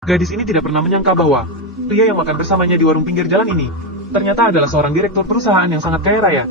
Gadis ini tidak pernah menyangka bahwa pria yang makan bersamanya di warung pinggir jalan ini ternyata adalah seorang direktur perusahaan yang sangat kaya raya.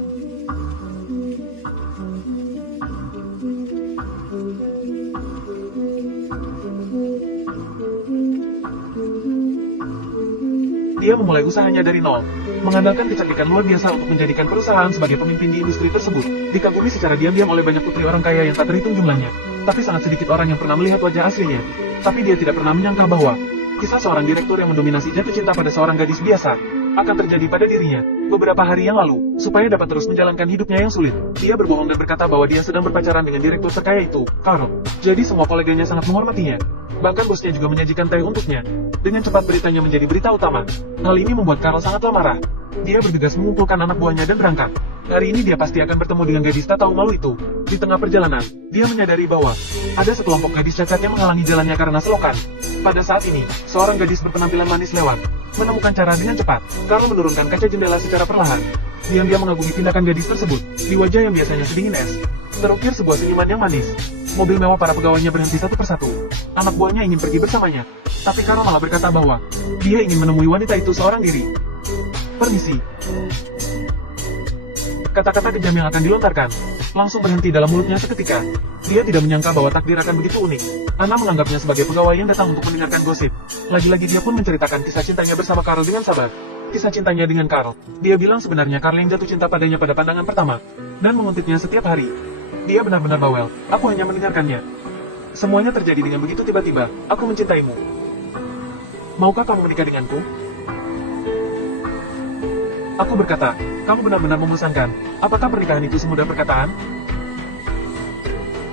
Dia memulai usahanya dari nol, mengandalkan kecantikan luar biasa untuk menjadikan perusahaan sebagai pemimpin di industri tersebut. Dikagumi secara diam-diam oleh banyak putri orang kaya yang tak terhitung jumlahnya, tapi sangat sedikit orang yang pernah melihat wajah aslinya. Tapi dia tidak pernah menyangka bahwa kisah seorang direktur yang mendominasi jatuh cinta pada seorang gadis biasa akan terjadi pada dirinya. Beberapa hari yang lalu, supaya dapat terus menjalankan hidupnya yang sulit, dia berbohong dan berkata bahwa dia sedang berpacaran dengan direktur terkaya itu, Carl. Jadi semua koleganya sangat menghormatinya. Bahkan bosnya juga menyajikan teh untuknya. Dengan cepat beritanya menjadi berita utama. Hal ini membuat Carl sangatlah marah. Dia bergegas mengumpulkan anak buahnya dan berangkat. Hari ini dia pasti akan bertemu dengan gadis tak tahu malu itu. Di tengah perjalanan, dia menyadari bahwa ada sekelompok gadis cacat yang menghalangi jalannya karena selokan. Pada saat ini, seorang gadis berpenampilan manis lewat. Menemukan cara dengan cepat, Carl menurunkan kaca jendela secara perlahan. Diam-diam mengagumi tindakan gadis tersebut. Di wajah yang biasanya sedingin es, terukir sebuah senyuman yang manis. Mobil mewah para pegawainya berhenti satu persatu. Anak buahnya ingin pergi bersamanya. Tapi Carl malah berkata bahwa dia ingin menemui wanita itu seorang diri. Permisi. Kata-kata kejam yang akan dilontarkan langsung berhenti dalam mulutnya seketika. Dia tidak menyangka bahwa takdir akan begitu unik. Anna menganggapnya sebagai pegawai yang datang untuk mendengarkan gosip. Lagi-lagi dia pun menceritakan kisah cintanya bersama Carl dengan sabar. Kisah cintanya dengan Carl. Dia bilang sebenarnya Carl yang jatuh cinta padanya pada pandangan pertama, dan menguntitnya setiap hari. Dia benar-benar bawel. Aku hanya mendengarkannya. Semuanya terjadi dengan begitu tiba-tiba. Aku mencintaimu. Maukah kamu menikah denganku? Aku berkata, kamu benar-benar membosankan. Apakah pernikahan itu semudah perkataan?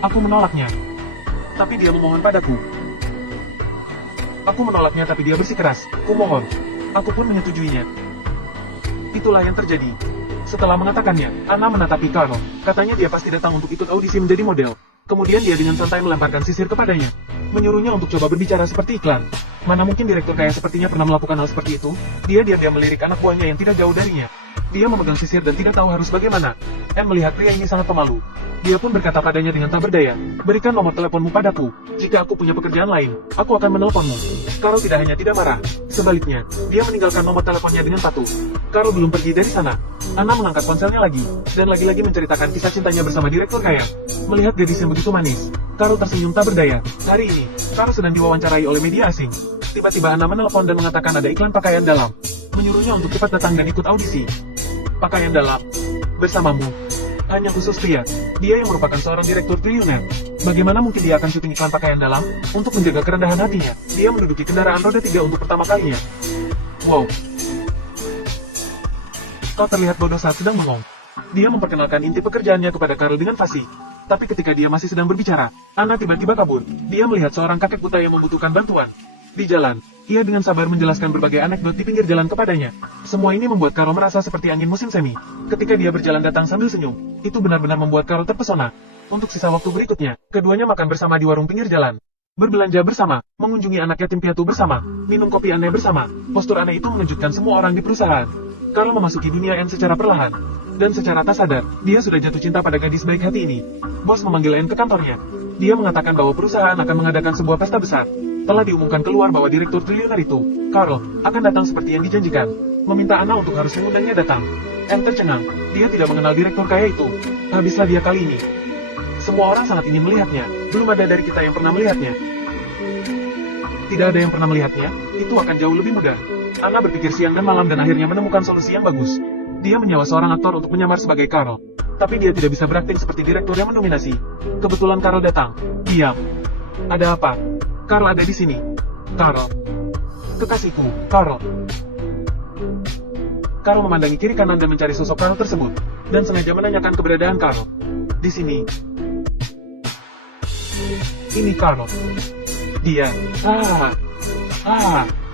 Aku menolaknya. Tapi dia memohon padaku. Aku menolaknya tapi dia bersikeras. Kumohon. Aku pun menyetujuinya. Itulah yang terjadi. Setelah mengatakannya, Anna menatapi Carl. Katanya dia pasti datang untuk ikut audisi menjadi model. Kemudian dia dengan santai melemparkan sisir kepadanya, menyuruhnya untuk coba berbicara seperti iklan. Mana mungkin direktur kaya sepertinya pernah melakukan hal seperti itu? Dia melirik anak buahnya yang tidak jauh darinya. Dia memegang sisir dan tidak tahu harus bagaimana. Anne melihat pria ini sangat pemalu. Dia pun berkata padanya dengan tak berdaya, berikan nomor teleponmu padaku. Jika aku punya pekerjaan lain, aku akan menelponmu. Carl tidak hanya tidak marah, sebaliknya, dia meninggalkan nomor teleponnya dengan patuh. Carl belum pergi dari sana. Anna mengangkat ponselnya lagi, dan lagi-lagi menceritakan kisah cintanya bersama direktur kaya. Melihat gadis yang begitu manis, Carl tersenyum tak berdaya. Hari ini, Carl sedang diwawancarai oleh media asing. Tiba-tiba Anna menelpon dan mengatakan ada iklan pakaian dalam. Menyuruhnya untuk cepat datang dan ikut audisi. Pakaian dalam. Bersamamu. Hanya khusus pria. Dia yang merupakan seorang direktur triliuner. Bagaimana mungkin dia akan syuting iklan pakaian dalam? Untuk menjaga kerendahan hatinya, dia menduduki kendaraan roda 3 untuk pertama kalinya. Wow. Kau terlihat bodoh saat sedang bengong. Dia memperkenalkan inti pekerjaannya kepada Carl dengan fasih. Tapi ketika dia masih sedang berbicara, Anna tiba-tiba kabur. Dia melihat seorang kakek buta yang membutuhkan bantuan. Di jalan, ia dengan sabar menjelaskan berbagai anekdot di pinggir jalan kepadanya. Semua ini membuat Carl merasa seperti angin musim semi. Ketika dia berjalan datang sambil senyum, itu benar-benar membuat Carl terpesona. Untuk sisa waktu berikutnya, keduanya makan bersama di warung pinggir jalan. Berbelanja bersama, mengunjungi anak yatim piatu bersama, minum kopi aneh bersama. Postur aneh itu mengejutkan semua orang di perusahaan. Carl memasuki dunia Anne secara perlahan. Dan secara tak sadar, dia sudah jatuh cinta pada gadis baik hati ini. Bos memanggil Anne ke kantornya. Dia mengatakan bahwa perusahaan akan mengadakan sebuah pesta besar. Telah diumumkan keluar bahwa direktur triliuner itu, Carl, akan datang seperti yang dijanjikan. Meminta Anna untuk harus mengundangnya datang. Anne tercengang. Dia tidak mengenal direktur kaya itu. Habislah dia kali ini. Semua orang sangat ingin melihatnya. Belum ada dari kita yang pernah melihatnya. Tidak ada yang pernah melihatnya. Itu akan jauh lebih mudah. Anna berpikir siang dan malam dan akhirnya menemukan solusi yang bagus. Dia menyewa seorang aktor untuk menyamar sebagai Carl. Tapi dia tidak bisa berakting seperti direktur yang mendominasi. Kebetulan Carl datang. Diam. Ada apa? Carl ada di sini. Carl. Kekasihku, Carl. Carl memandangi kiri kanan dan mencari sosok Carl tersebut. Dan sengaja menanyakan keberadaan Carl. Di sini. Ini Carl. Dia.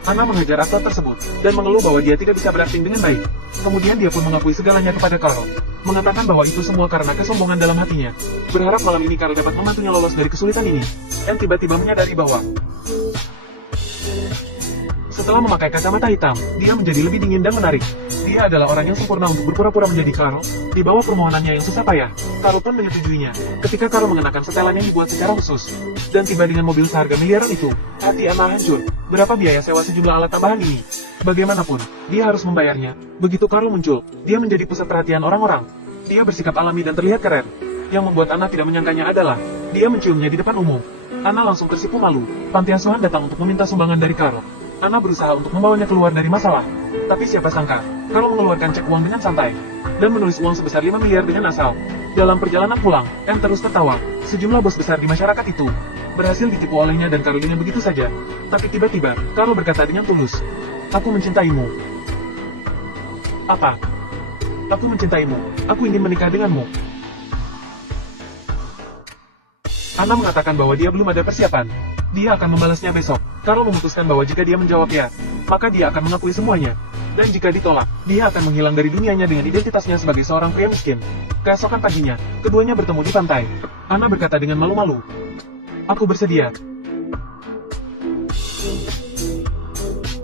Anna menghajar aktor tersebut, dan mengeluh bahwa dia tidak bisa berakting dengan baik. Kemudian dia pun mengakui segalanya kepada Carl. Mengatakan bahwa itu semua karena kesombongan dalam hatinya. Berharap malam ini Carl dapat membantunya lolos dari kesulitan ini. Dan tiba-tiba menyadari bahwa setelah memakai kacamata hitam, dia menjadi lebih dingin dan menarik. Dia adalah orang yang sempurna untuk berpura-pura menjadi Carl. Di bawah permohonannya yang susah payah, Carl pun menyetujuinya. Ketika Carl mengenakan setelan yang dibuat secara khusus, dan tiba dengan mobil seharga miliaran itu, hati Anna hancur. Berapa biaya sewa sejumlah alat tambahan ini? Bagaimanapun, dia harus membayarnya. Begitu Carl muncul, dia menjadi pusat perhatian orang-orang. Dia bersikap alami dan terlihat keren. Yang membuat Anna tidak menyangkanya adalah, dia menciumnya di depan umum. Anna langsung tersipu malu. Panti asuhan datang untuk meminta sumbangan dari Carl. Anna berusaha untuk membawanya keluar dari masalah. Tapi siapa sangka, Carl mengeluarkan cek uang dengan santai, dan menulis uang sebesar 5 miliar dengan asal. Dalam perjalanan pulang, Anne terus tertawa. Sejumlah bos besar di masyarakat itu berhasil ditipu olehnya dan Carl dengan begitu saja. Tapi tiba-tiba, Carl berkata dengan tulus, "Aku mencintaimu." "Apa?" "Aku mencintaimu. Aku ingin menikah denganmu." Anna mengatakan bahwa dia belum ada persiapan. Dia akan membalasnya besok. Carl memutuskan bahwa jika dia menjawab ya, maka dia akan mengakui semuanya. Dan jika ditolak, dia akan menghilang dari dunianya dengan identitasnya sebagai seorang pria miskin. Keesokan paginya, keduanya bertemu di pantai. Anna berkata dengan malu-malu, "Aku bersedia.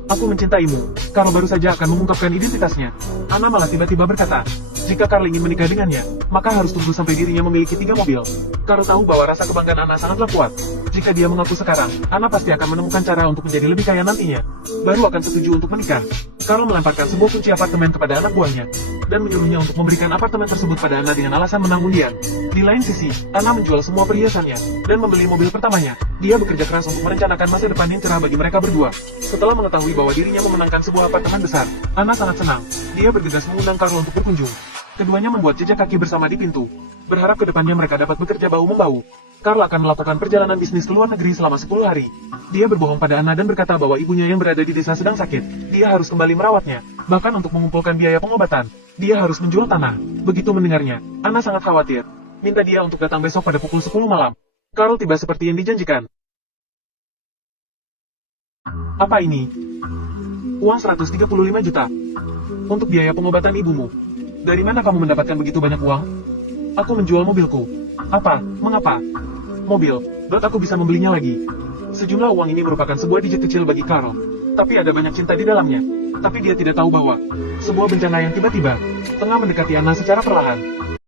Aku mencintaimu." Carl baru saja akan mengungkapkan identitasnya. Anna malah tiba-tiba berkata, jika Carl ingin menikah dengannya, maka harus tunggu sampai dirinya memiliki 3 mobil. Carl tahu bahwa rasa kebanggaan Anna sangatlah kuat. Jika dia mengaku sekarang, Anna pasti akan menemukan cara untuk menjadi lebih kaya nantinya. Baru akan setuju untuk menikah. Carl melemparkan sebuah kunci apartemen kepada anak buahnya, dan menyuruhnya untuk memberikan apartemen tersebut pada Anna dengan alasan menang undian. Di lain sisi, Anna menjual semua perhiasannya, dan membeli mobil pertamanya. Dia bekerja keras untuk merencanakan masa depan yang cerah bagi mereka berdua. Setelah mengetahui bahwa dirinya memenangkan sebuah apartemen besar, Anna sangat senang. Dia bergegas mengundang Carl untuk berkunjung. Keduanya membuat jejak kaki bersama di pintu, berharap ke depannya mereka dapat bekerja bahu-membahu. Carl akan melakukan perjalanan bisnis ke luar negeri selama 10 hari. Dia berbohong pada Anna dan berkata bahwa ibunya yang berada di desa sedang sakit. Dia harus kembali merawatnya, bahkan untuk mengumpulkan biaya pengobatan. Dia harus menjual tanah. Begitu mendengarnya, Anna sangat khawatir. Minta dia untuk datang besok pada pukul 10 malam. Carl tiba seperti yang dijanjikan. "Apa ini?" "Uang 135 juta. Untuk biaya pengobatan ibumu." "Dari mana kamu mendapatkan begitu banyak uang?" "Aku menjual mobilku." "Apa? Mengapa?" "Mobil, aku bisa membelinya lagi." Sejumlah uang ini merupakan sebuah digit kecil bagi Carl. Tapi ada banyak cinta di dalamnya. Tapi dia tidak tahu bahwa sebuah bencana yang tiba-tiba tengah mendekati Anna secara perlahan.